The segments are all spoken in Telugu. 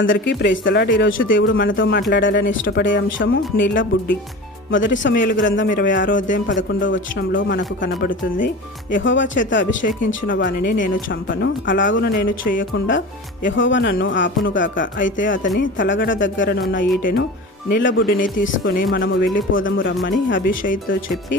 అందరికీ ప్రేస్తలాడ్ ఈరోజు దేవుడు మనతో మాట్లాడాలని ఇష్టపడే అంశము నీళ్ళ బుడ్డి. మొదటి సమయాలు గ్రంథం ఇరవై ఆరో అధ్యాయం పదకొండవ వచనంలో మనకు కనబడుతుంది. యహోవా చేత అభిషేకించిన వానిని నేను చంపను. అలాగున నేను చేయకుండా యహోవా నన్ను ఆపునుగాక. అయితే అతని తలగడ దగ్గరనున్న ఈటెను నీళ్ళ బుడ్డిని తీసుకొని మనము వెళ్ళిపోదము రమ్మని అభిషేక్తో చెప్పి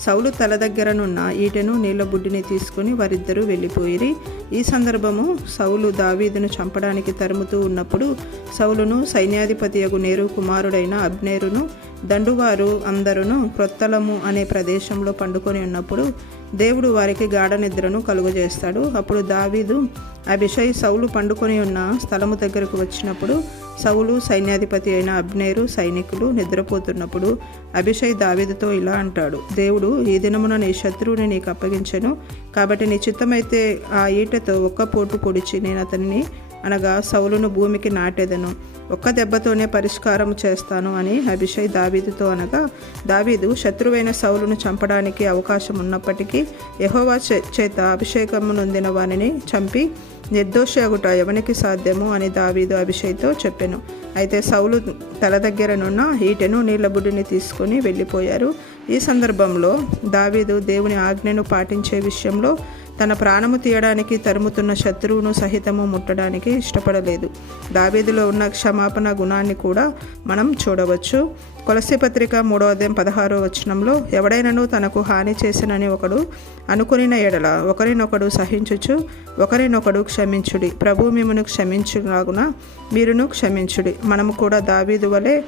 సౌలు తల దగ్గరనున్న ఈటెను నీళ్ళ బుడ్డిని తీసుకుని వారిద్దరూ వెళ్ళిపోయిరి. ఈ సందర్భము సౌలు దావీదును చంపడానికి తరుముతూ ఉన్నప్పుడు సౌలును సైన్యాధిపతియగు నేరు కుమారుడైన అబ్నేరును దండువారు అందరును క్రొత్తలము అనే ప్రదేశంలో పండుకొని ఉన్నప్పుడు దేవుడు వారికి గాఢ నిద్రను కలుగజేస్తాడు. అప్పుడు దావీదు అభిషయ్ సౌలు పండుకొని ఉన్న స్థలము దగ్గరకు వచ్చినప్పుడు సౌలు సైన్యాధిపతి అయిన అబ్నేరు సైనికులు నిద్రపోతున్నప్పుడు అభిషయ్ దావీదుతో ఇలా అంటాడు దేవుడు ఈ దినమున నీ శత్రువుని నీకు అప్పగించను. కాబట్టి నీ చిత్తమైతే ఆ ఈటతో ఒక్క పోటు పొడిచి నేను అతన్ని అనగా సౌలును భూమికి నాటేదను ఒక్క దెబ్బతోనే పరిష్కారం చేస్తాను అని అభిషయ్ దావీదుతో అనగా దావీదు శత్రువైన సౌలును చంపడానికి అవకాశం ఉన్నప్పటికీ యహోవా చే- చేత అభిషేకము నొందిన వానిని చంపి నిర్దోషి అగుట ఎవనికి సాధ్యము? అని దావీదు అభిషేక్తో చెప్పెను. అయితే సౌలు తల దగ్గరనున్న ఈటెను నీళ్ళ బుడ్డిని తీసుకొని వెళ్ళిపోయారు. ఈ సందర్భంలో దావీదు దేవుని ఆజ్ఞను పాటించే విషయంలో తన ప్రాణము తీయడానికి తరుముతున్న శత్రువును సహితము ముట్టడానికి ఇష్టపడలేదు. దావేదిలో ఉన్న క్షమాపణ గుణాన్ని కూడా మనం చూడవచ్చు. కొలసి పత్రిక మూడో అధ్యాయం పదహారో వచనంలో ఎవడైనను తనకు హాని చేసినని ఒకడు అనుకునిన ఎడల ఒకరినొకడు సహించుచు ఒకరినొకడు క్షమించుడి. ప్రభు మిమ్మను క్షమించులాగున మీరును క్షమించుడి. మనము కూడా దావీదు వలె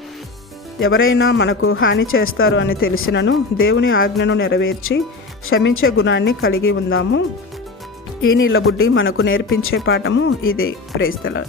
ఎవరైనా మనకు హాని చేస్తారు అని తెలిసినను దేవుని ఆజ్ఞను నెరవేర్చి క్షమించే గుణాన్ని కలిగి ఉందాము. ఈ నీళ్ళ బుడ్డి మనకు నేర్పించే పాఠము ఇదే. ప్రేస్తల